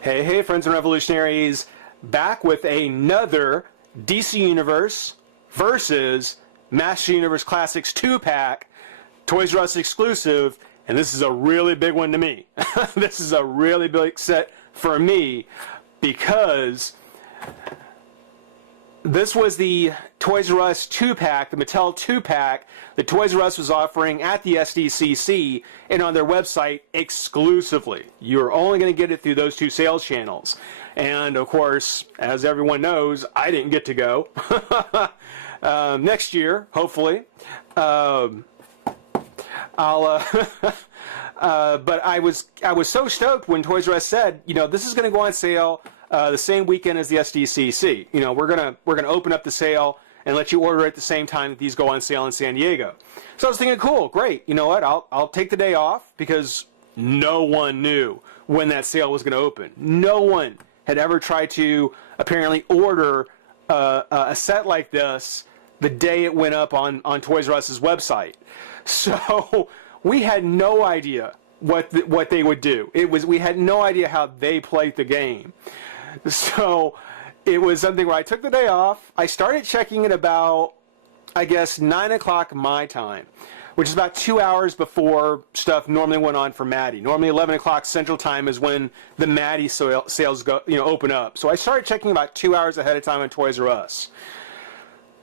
Hey, hey, friends and revolutionaries, back with another DC Universe versus Master Universe Classics 2-pack, Toys R Us exclusive, and this is a really big one to me. This is a really big set for me because this was the Toys R Us 2-pack, the Mattel 2-pack that Toys R Us was offering at the SDCC and on their website exclusively. You're only going to get it through those two sales channels. And of course, as everyone knows, I didn't get to go. Next year, hopefully. But I was so stoked when Toys R Us said, you know, this is going to go on sale the same weekend as the SDCC. You know, we're gonna open up the sale and let you order at the same time that these go on sale in San Diego. So I was thinking, cool, great. You know what? I'll take the day off because no one knew when that sale was going to open. No one had ever tried to apparently order a set like this the day it went up on Toys R Us's website. So we had no idea what they would do. We had no idea how they played the game. So it was something where I took the day off. I started checking it about, I guess, 9 o'clock my time, which is about 2 hours before stuff normally went on for Maddie. Normally 11 o'clock Central Time is when the Maddie sales go, open up. So I started checking about 2 hours ahead of time on Toys R Us.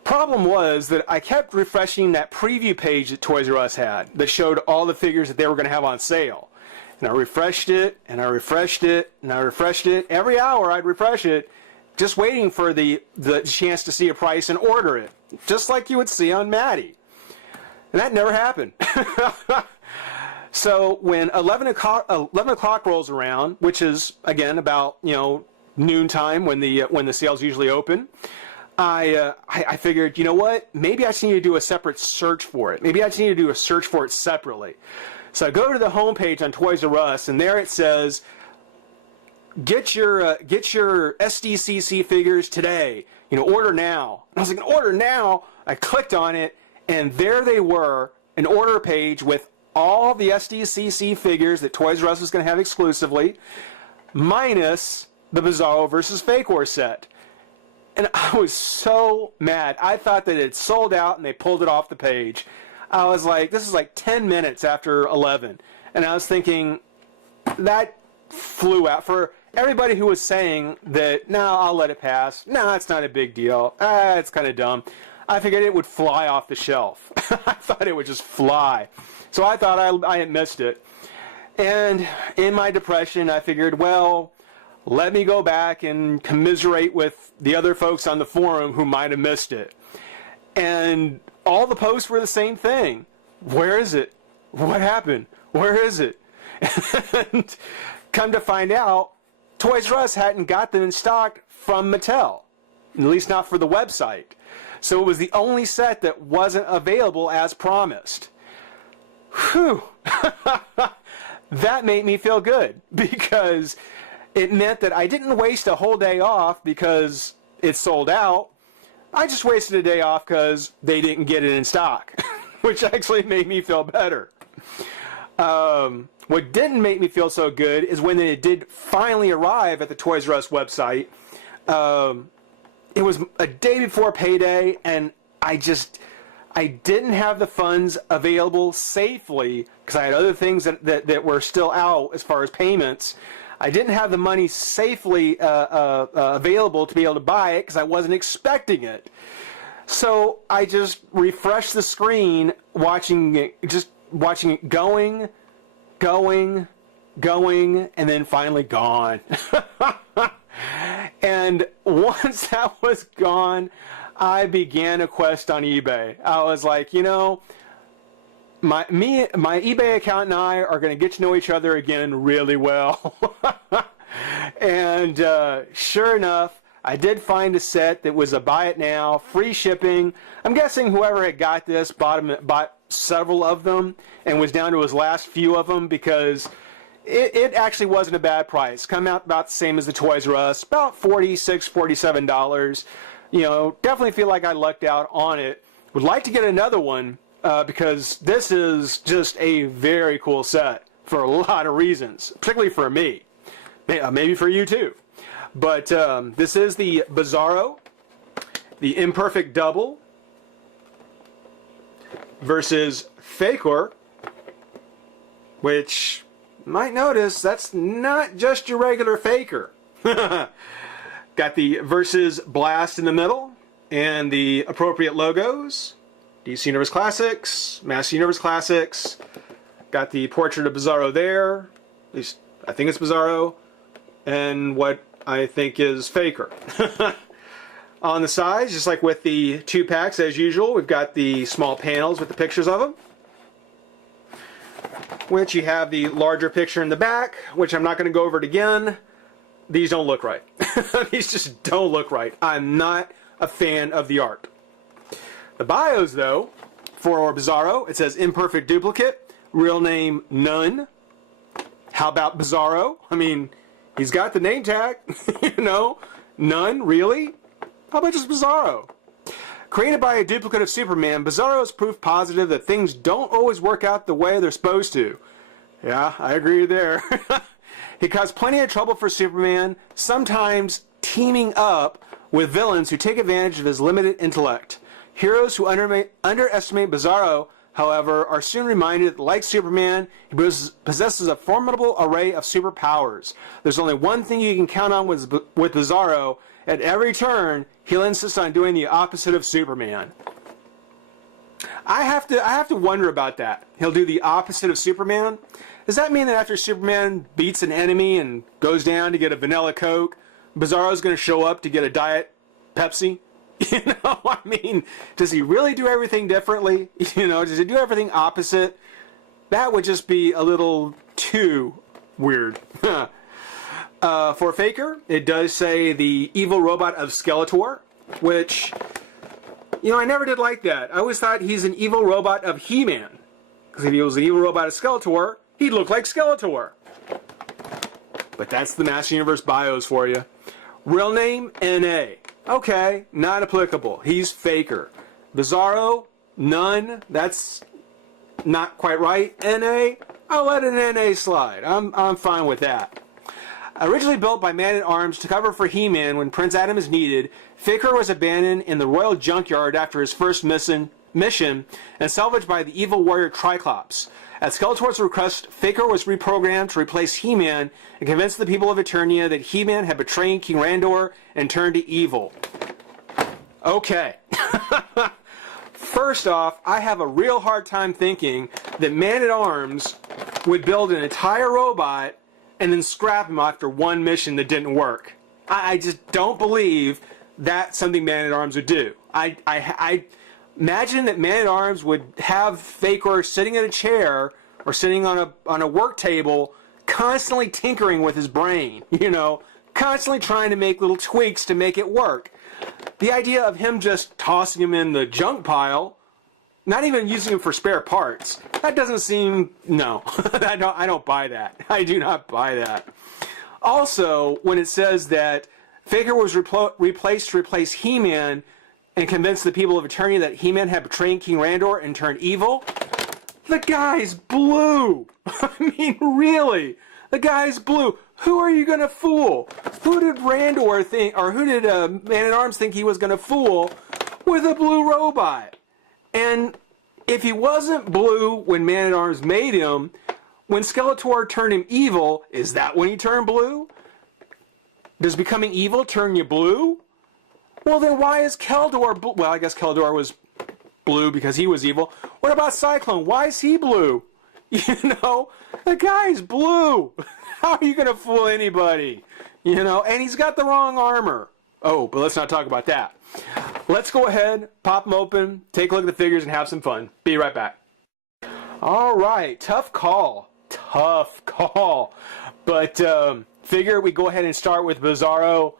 Problem was that I kept refreshing that preview page that Toys R Us had that showed all the figures that they were going to have on sale. And I refreshed it, and I refreshed it, and I refreshed it. Every hour I'd refresh it, just waiting for the chance to see a price and order it, just like you would see on Maddie. And that never happened. So when 11 o'clock rolls around, which is, again, about noontime when the sales usually open, I figured, you know what, maybe I just need to do a separate search for it. Maybe I just need to do a search for it separately. So I go to the homepage on Toys R Us, and there it says, get your SDCC figures today. Order now. And I was like, order now? I clicked on it, and there they were, an order page with all the SDCC figures that Toys R Us was going to have exclusively, minus the Bizarro versus FAK-OR set. And I was so mad. I thought that it had sold out and they pulled it off the page. I was like, this is like 10 minutes after 11. And I was thinking, that flew out. For everybody who was saying that, no, I'll let it pass. No, it's not a big deal. It's kind of dumb. I figured it would fly off the shelf. I thought it would just fly. So I thought I had missed it. And in my depression, I figured, well, let me go back and commiserate with the other folks on the forum who might have missed it. And all the posts were the same thing. Where is it? What happened? Where is it? And come to find out, Toys R Us hadn't got them in stock from Mattel, at least not for the website. So it was the only set that wasn't available as promised. Whew. That made me feel good because it meant that I didn't waste a whole day off because it sold out. I just wasted a day off because they didn't get it in stock, which actually made me feel better. What didn't make me feel so good is when it did finally arrive at the Toys R Us website. It was a day before payday, and I didn't have the funds available safely because I had other things that were still out as far as payments. I didn't have the money safely available to be able to buy it because I wasn't expecting it. So I just refreshed the screen, watching it going, and then finally gone. And once that was gone, I began a quest on eBay. I was like, my eBay account and I are going to get to know each other again really well. And sure enough, I did find a set that was a buy it now, free shipping. I'm guessing whoever had got this bought several of them and was down to his last few of them because it actually wasn't a bad price. Come out about the same as the Toys R Us, about $46, $47. Definitely feel like I lucked out on it. Would like to get another one because this is just a very cool set for a lot of reasons, particularly for me. Maybe for you too. But this is the Bizarro, the imperfect double, versus FAK-OR, which you might notice that's not just your regular faker. Got the versus blast in the middle and the appropriate logos. DC Universe Classics, Master Universe Classics. Got the portrait of Bizarro there. At least I think it's Bizarro. And what I think is FAK-ER. On the sides, just like with the 2-packs as usual, we've got the small panels with the pictures of them. Which you have the larger picture in the back, which I'm not going to go over it again. These don't look right. These just don't look right. I'm not a fan of the art. The bios, though, for Bizarro, it says imperfect duplicate, real name none. How about Bizarro? I mean, he's got the name tag, you know, none, really? How about just Bizarro? Created by a duplicate of Superman, Bizarro is proof positive that things don't always work out the way they're supposed to. Yeah, I agree there. He caused plenty of trouble for Superman, sometimes teaming up with villains who take advantage of his limited intellect. Heroes who underestimate Bizarro, however, are soon reminded that, like Superman, he possesses a formidable array of superpowers. There's only one thing you can count on with Bizarro. At every turn, he'll insist on doing the opposite of Superman. I have to wonder about that. He'll do the opposite of Superman? Does that mean that after Superman beats an enemy and goes down to get a vanilla Coke, Bizarro's going to show up to get a Diet Pepsi? You know, I mean, does he really do everything differently? You know, does he do everything opposite? That would just be a little too weird. For FAK-ER, it does say the evil robot of Skeletor, which, you know, I never did like that. I always thought he's an evil robot of He-Man. Because if he was an evil robot of Skeletor, he'd look like Skeletor. But that's the Master Universe bios for you. Real name, N.A. Okay, not applicable. He's FAK-ER. Bizarro, none. That's not quite right. N.A., I'll let an N.A. slide. I'm fine with that. Originally built by Man-at-Arms to cover for He-Man when Prince Adam is needed, FAK-ER was abandoned in the Royal Junkyard after his first mission and salvaged by the evil warrior Triclops. At Skeletor's request, FAK-ER was reprogrammed to replace He-Man and convince the people of Eternia that He-Man had betrayed King Randor and turned to evil. Okay. First off, I have a real hard time thinking that Man-at-Arms would build an entire robot and then scrap him after one mission that didn't work. I just don't believe that's something Man-at-Arms would do. I imagine that Man-at-Arms would have FAK-ER sitting in a chair or sitting on a work table, constantly tinkering with his brain, you know, constantly trying to make little tweaks to make it work. The idea of him just tossing him in the junk pile, not even using him for spare parts, that doesn't seem, no, I don't buy that. I do not buy that. Also, when it says that FAK-ER was replaced to replace He-Man and convince the people of Eternia that He-Man had betrayed King Randor and turned evil, the guy's blue. I mean, really? The guy's blue. Who are you going to fool? Who did Randor think, or who did Man-at-Arms think he was going to fool with a blue robot? And if he wasn't blue when Man-at-Arms made him, when Skeletor turned him evil, is that when he turned blue? Does becoming evil turn you blue? Well, then why is Keldor blue? Well, I guess Keldor was blue because he was evil. What about Cyclone? Why is he blue? You know, the guy's blue. How are you going to fool anybody? You know, and he's got the wrong armor. Oh, but let's not talk about that. Let's go ahead, pop them open, take a look at the figures, and have some fun. Be right back. All right, tough call. Tough call. But figure we go ahead and start with Bizarro.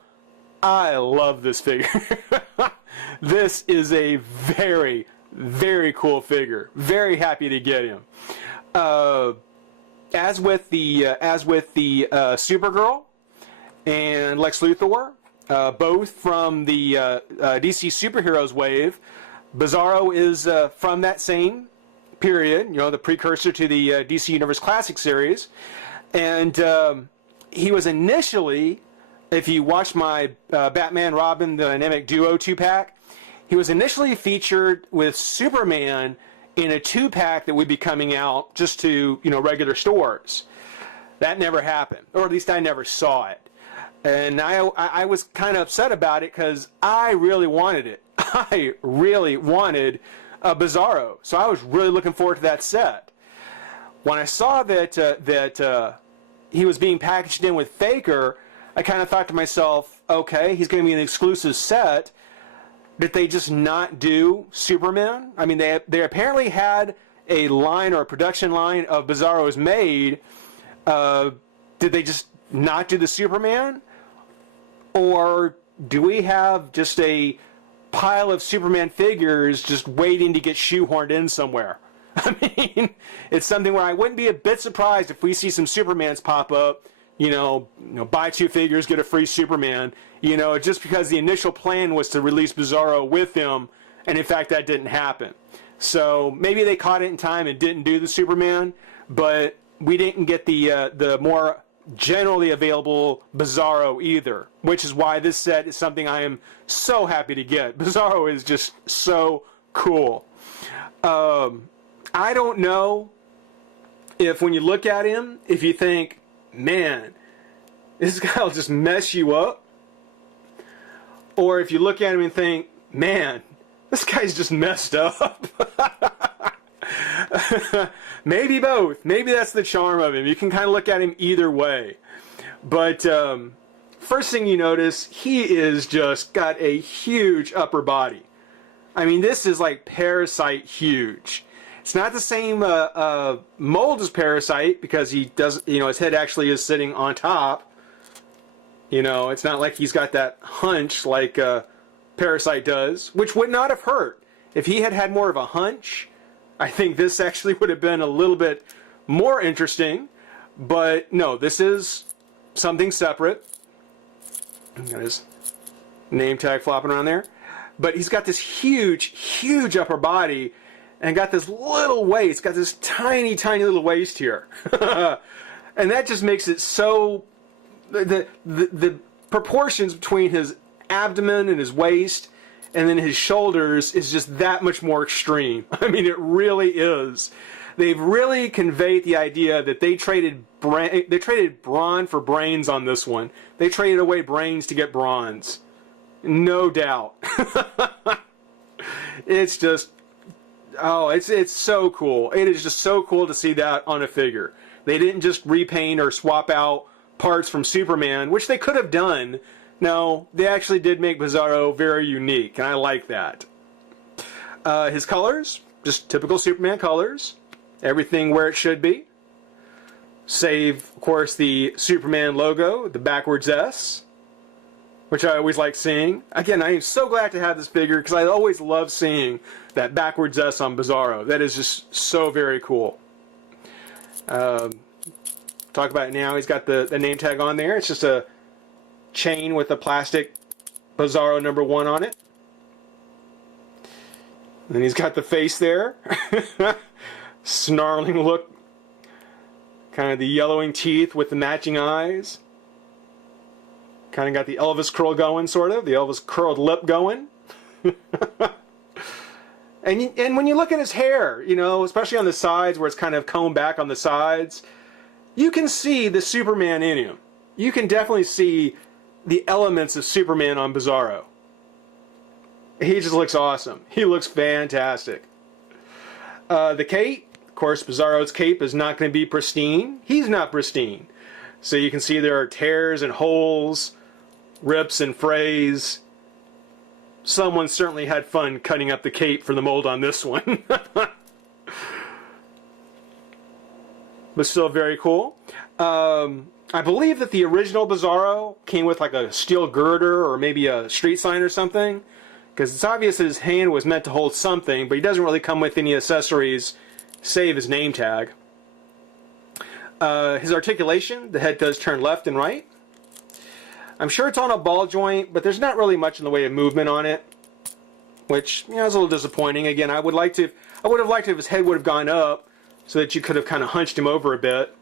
I love this figure. This is a very, very cool figure. Very happy to get him. As with the Supergirl and Lex Luthor, both from the DC Superheroes wave, Bizarro is from that same period. You know, the precursor to the DC Universe Classic series, and he was initially, if you watch my Batman Robin the Dynamic Duo 2-pack, he was initially featured with Superman in a 2-pack that would be coming out just to, regular stores. That never happened, or at least I never saw it. And I was kind of upset about it because I really wanted it. I really wanted a Bizarro, so I was really looking forward to that set. When I saw that he was being packaged in with FAK-ER, I kind of thought to myself, okay, he's going to be an exclusive set. Did they just not do Superman? I mean, they apparently had a line or a production line of Bizarros made. Did they just not do the Superman? Or do we have just a pile of Superman figures just waiting to get shoehorned in somewhere? I mean, it's something where I wouldn't be a bit surprised if we see some Supermans pop up, buy 2 figures, get a free Superman, just because the initial plan was to release Bizarro with him, and in fact that didn't happen. So maybe they caught it in time and didn't do the Superman, but we didn't get the more generally available Bizarro either, which is why this set is something I am so happy to get. Bizarro is just so cool. I don't know if when you look at him, if you think, man, this guy will just mess you up, or if you look at him and think, man, this guy's just messed up. Maybe both. Maybe that's the charm of him. You can kind of look at him either way. But first thing you notice, he is just got a huge upper body. I mean, this is like Parasite huge. It's not the same mold as Parasite because he does, his head actually is sitting on top. It's not like he's got that hunch like Parasite does, which would not have hurt. If he had had more of a hunch, I think this actually would have been a little bit more interesting. But no, this is something separate. Got his name tag flopping around there. But he's got this huge, huge upper body and got this little waist, got this tiny, tiny little waist here. And that just makes it so, the proportions between his abdomen and his waist and then his shoulders is just that much more extreme. I mean, it really is. They've really conveyed the idea that they traded brawn for brains on this one. They traded away brains to get bronze. No doubt. It's just, it's so cool. It is just so cool to see that on a figure. They didn't just repaint or swap out parts from Superman, which they could have done. No, they actually did make Bizarro very unique, and I like that. His colors, just typical Superman colors. Everything where it should be. Save, of course, the Superman logo, the backwards S, which I always like seeing. Again, I am so glad to have this figure because I always love seeing that backwards S on Bizarro. That is just so very cool. Talk about it now. He's got the name tag on there. It's just a chain with a plastic Bizarro #1 on it. And he's got the face there. Snarling look. Kind of the yellowing teeth with the matching eyes. Kind of got the Elvis curl going, sort of. The Elvis curled lip going. And when you look at his hair, especially on the sides where it's kind of combed back on the sides, you can see the Superman in him. You can definitely see the elements of Superman on Bizarro. He just looks awesome. He looks fantastic. The cape, of course, Bizarro's cape is not going to be pristine. He's not pristine. So you can see there are tears and holes, rips and frays. Someone certainly had fun cutting up the cape for the mold on this one. But still very cool. I believe that the original Bizarro came with like a steel girder or maybe a street sign or something. Because it's obvious that his hand was meant to hold something, but he doesn't really come with any accessories save his name tag. His articulation, the head does turn left and right. I'm sure it's on a ball joint, but there's not really much in the way of movement on it, which is a little disappointing. Again, I would have liked it if his head would have gone up so that you could have kind of hunched him over a bit.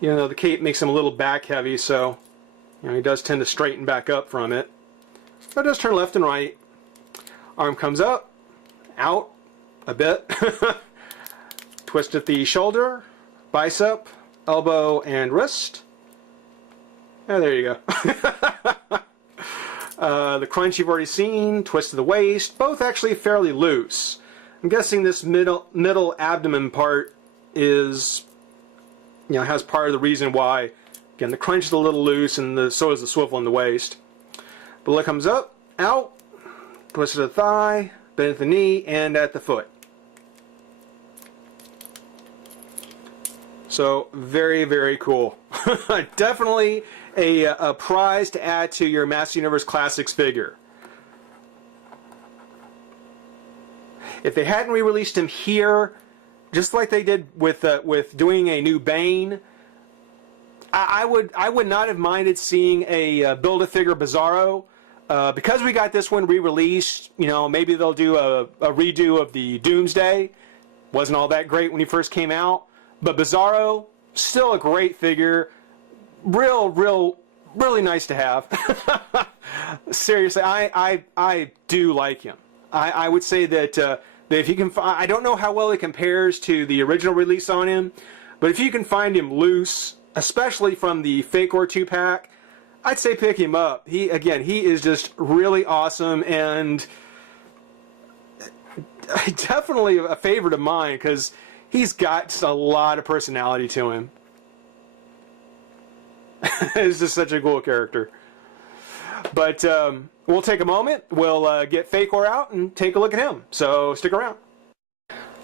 Even though the cape makes him a little back heavy, so he does tend to straighten back up from it. But it does turn left and right. Arm comes up, out a bit. Twist at the shoulder, bicep, elbow, and wrist. Oh, there you go. The crunch you've already seen, twist of the waist, both actually fairly loose. I'm guessing this middle abdomen part is, has part of the reason why. Again, the crunch is a little loose, and so is the swivel in the waist. The leg comes up, out, twist of the thigh, bend at the knee, and at the foot. So very, very cool. Definitely a prize to add to your Master Universe Classics figure. If they hadn't re-released him here, just like they did with doing a new Bane, I would not have minded seeing a Build-A-Figure Bizarro. Because we got this one re-released, maybe they'll do a redo of the Doomsday. Wasn't all that great when he first came out. But Bizarro, still a great figure. Really nice to have. Seriously, I do like him. I would say that if you can find, I don't know how well it compares to the original release on him, but if you can find him loose, especially from the FAK-OR 2-pack, I'd say pick him up. He is just really awesome, and definitely a favorite of mine because he's got a lot of personality to him. He's just such a cool character. But we'll take a moment. We'll get FAK-OR out and take a look at him. So stick around.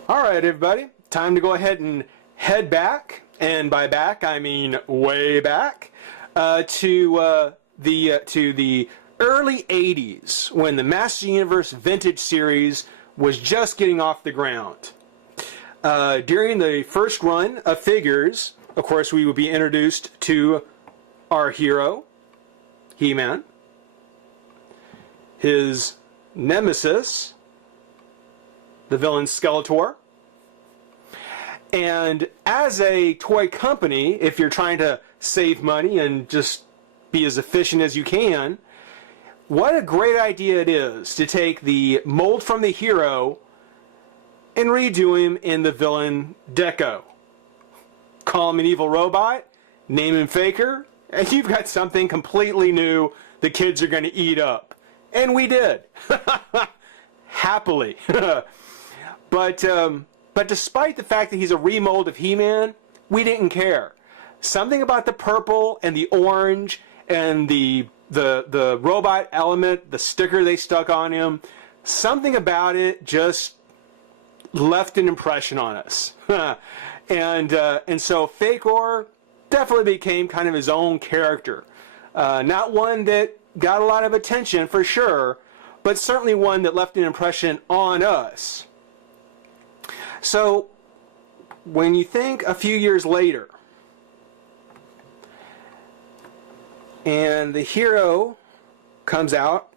All right, everybody. Time to go ahead and head back. And by back, I mean way back to the early 80s when the Master Universe Vintage series was just getting off the ground. During the first run of figures, of course, we would be introduced to our hero, He-Man, his nemesis, the villain Skeletor, and as a toy company, if you're trying to save money and just be as efficient as you can, what a great idea it is to take the mold from the hero and redo him in the villain deco. Call him an evil robot, name him Faker, and you've got something completely new the kids are going to eat up. And we did. Happily. But despite the fact that he's a remold of He-Man, we didn't care. Something about the purple and the orange and the robot element, the sticker they stuck on him, something about it just left an impression on us. And so FAK-OR definitely became kind of his own character. Not one that got a lot of attention for sure, but certainly one that left an impression on us. So when you think a few years later, and the hero comes out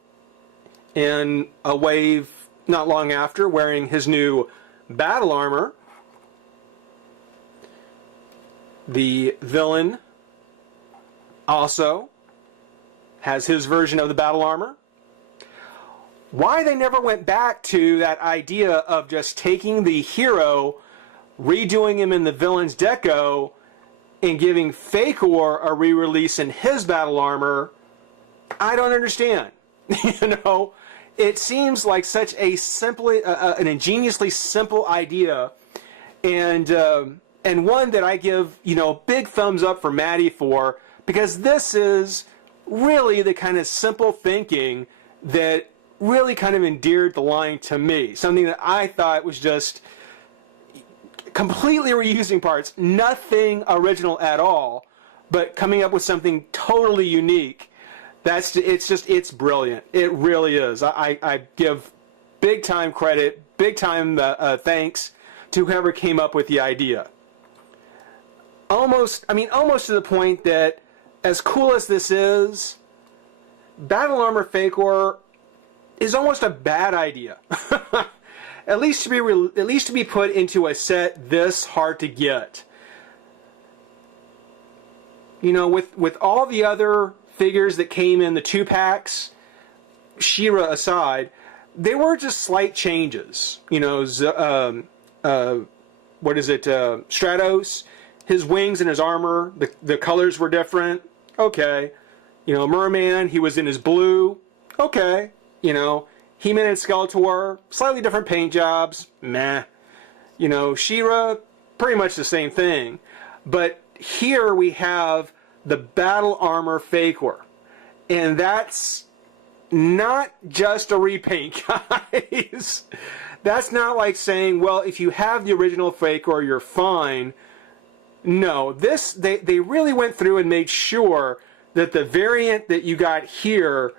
in a wave not long after wearing his new battle armor, the villain also has his version of the battle armor. Why they never went back to that idea of just taking the hero, redoing him in the villain's deco, and giving FAK-OR a re-release in his battle armor, I don't understand. It seems like such a an ingeniously simple idea, and one that I give big thumbs up for Maddie for, because this is really the kind of simple thinking that really kind of endeared the line to me. Something that I thought was just completely reusing parts, nothing original at all, but coming up with something totally unique. It's brilliant. It really is. I give big time credit, big time thanks to whoever came up with the idea. Almost to the point that, as cool as this is, Battle Armor FAK-OR is almost a bad idea. At least to be put into a set this hard to get. you know, with all the other figures that came in the 2-packs, She-Ra aside, they were just slight changes. You know, what is it? Stratos, his wings and his armor, the colors were different. Okay. You know, Merman, he was in his blue. Okay. You know, He-Man and Skeletor, slightly different paint jobs. Meh. You know, She-Ra, pretty much the same thing. But here we have the battle armor FAK-OR. And that's not just a repaint, guys. That's not like saying, well, if you have the original FAK-OR, you're fine. No, they really went through and made sure that the variant that you got here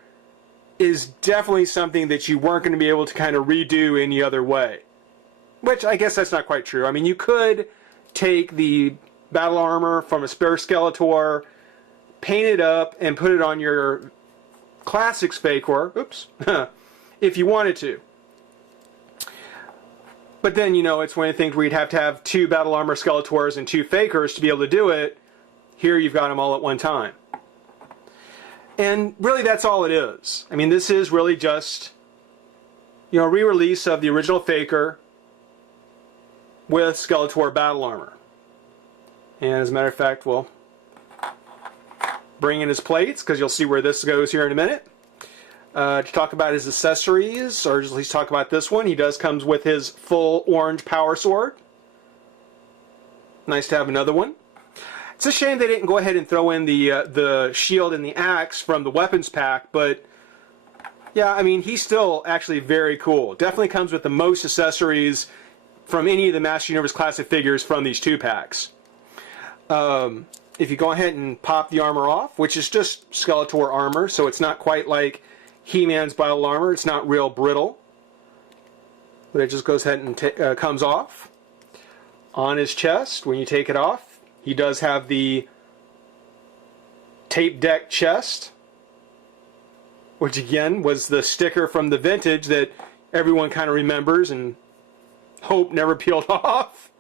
is definitely something that you weren't going to be able to kind of redo any other way. Which I guess that's not quite true. I mean, you could take the battle armor from a spare Skeletor, paint it up, and put it on your Classics FAK-OR, oops, if you wanted to. But then, you know, it's one of the things where you'd have to have 2 battle armor Skeletors and 2 FAK-ORs to be able to do it. Here you've got them all at one time. And really that's all it is. I mean, this is really just, you know, a re-release of the original FAK-OR with Skeletor battle armor. And as a matter of fact, we'll bring in his plates, because you'll see where this goes here in a minute. To talk about his accessories, or at least talk about this one, he comes with his full orange power sword. Nice to have another one. It's a shame they didn't go ahead and throw in the shield and the axe from the weapons pack, but yeah, I mean, he's still actually very cool. Definitely comes with the most accessories from any of the Master Universe Classic figures from these 2-packs. If you go ahead and pop the armor off, which is just Skeletor armor, so it's not quite like He-Man's battle armor, it's not real brittle, but it just goes ahead and comes off. On his chest, when you take it off, he does have the tape deck chest, which again was the sticker from the vintage that everyone kind of remembers and hope never peeled off.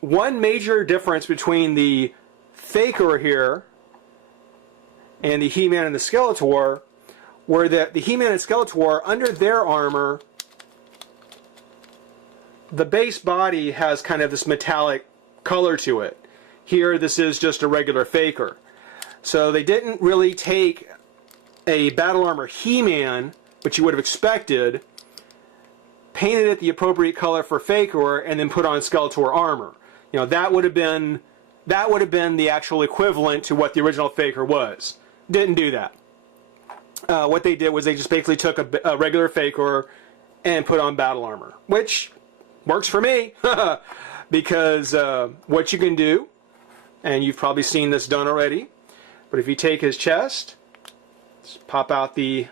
One major difference between the FAK-OR here and the He-Man and the Skeletor were that the He-Man and Skeletor, under their armor, the base body has kind of this metallic color to it. Here, this is just a regular FAK-OR. So they didn't really take a battle armor He-Man, which you would have expected, painted it the appropriate color for FAK-OR, and then put on Skeletor armor. You know, that would have been the actual equivalent to what the original FAK-OR was. Didn't do that. What they did was they just basically took a regular FAK-OR and put on battle armor, which works for me because what you can do, and you've probably seen this done already, but if you take his chest, just pop out the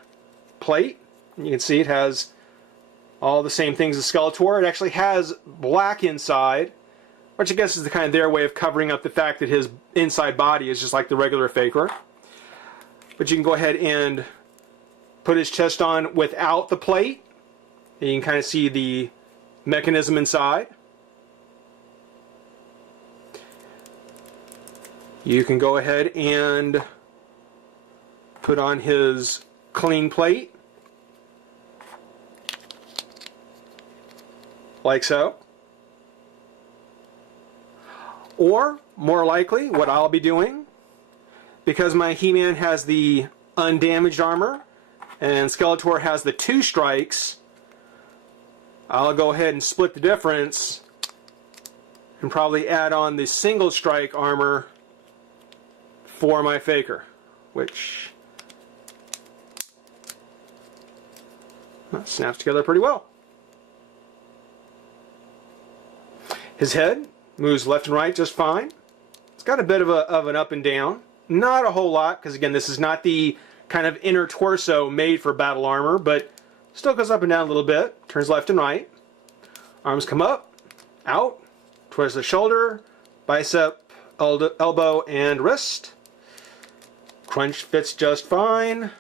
plate, and you can see it has all the same things as Skeletor. It actually has black inside, which I guess is the kind of their way of covering up the fact that his inside body is just like the regular FAK-OR. But you can go ahead and put his chest on without the plate. And you can kind of see the mechanism inside. You can go ahead and put on his clean plate, like so. Or, more likely, what I'll be doing, because my He-Man has the undamaged armor and Skeletor has the 2 strikes, I'll go ahead and split the difference and probably add on the single strike armor for my FAK-OR, which snaps together pretty well. His head moves left and right just fine. It's got a bit of an up and down. Not a whole lot, because again, this is not the kind of inner torso made for battle armor, but still goes up and down a little bit. Turns left and right. Arms come up, out, towards the shoulder, bicep, elbow, and wrist. Crunch fits just fine.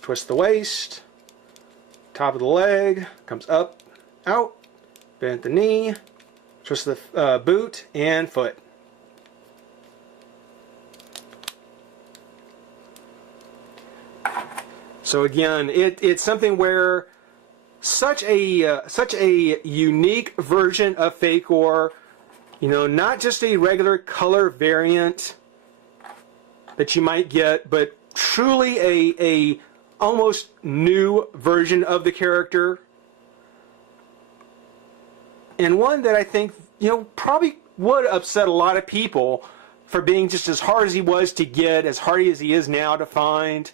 Twist the waist. Top of the leg, comes up, out, bend the knee, twist the boot and foot. So again, it's something where such a unique version of FAK-OR, you know, not just a regular color variant that you might get, but truly a almost new version of the character, and one that I think, you know, probably would upset a lot of people for being just as hard as he was to get, as hard as he is now to find.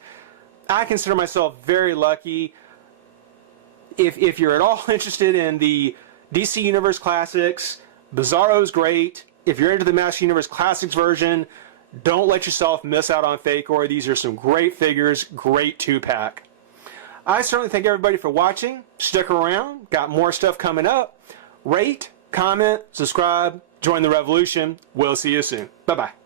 I consider myself very lucky. If you're at all interested in the DC Universe Classics, Bizarro is great. If you're into the Master Universe Classics version, don't let yourself miss out on FAK-OR. These are some great figures, great 2-pack. I certainly thank everybody for watching. Stick around, got more stuff coming up. Rate, comment, subscribe, join the revolution. We'll see you soon. Bye-bye.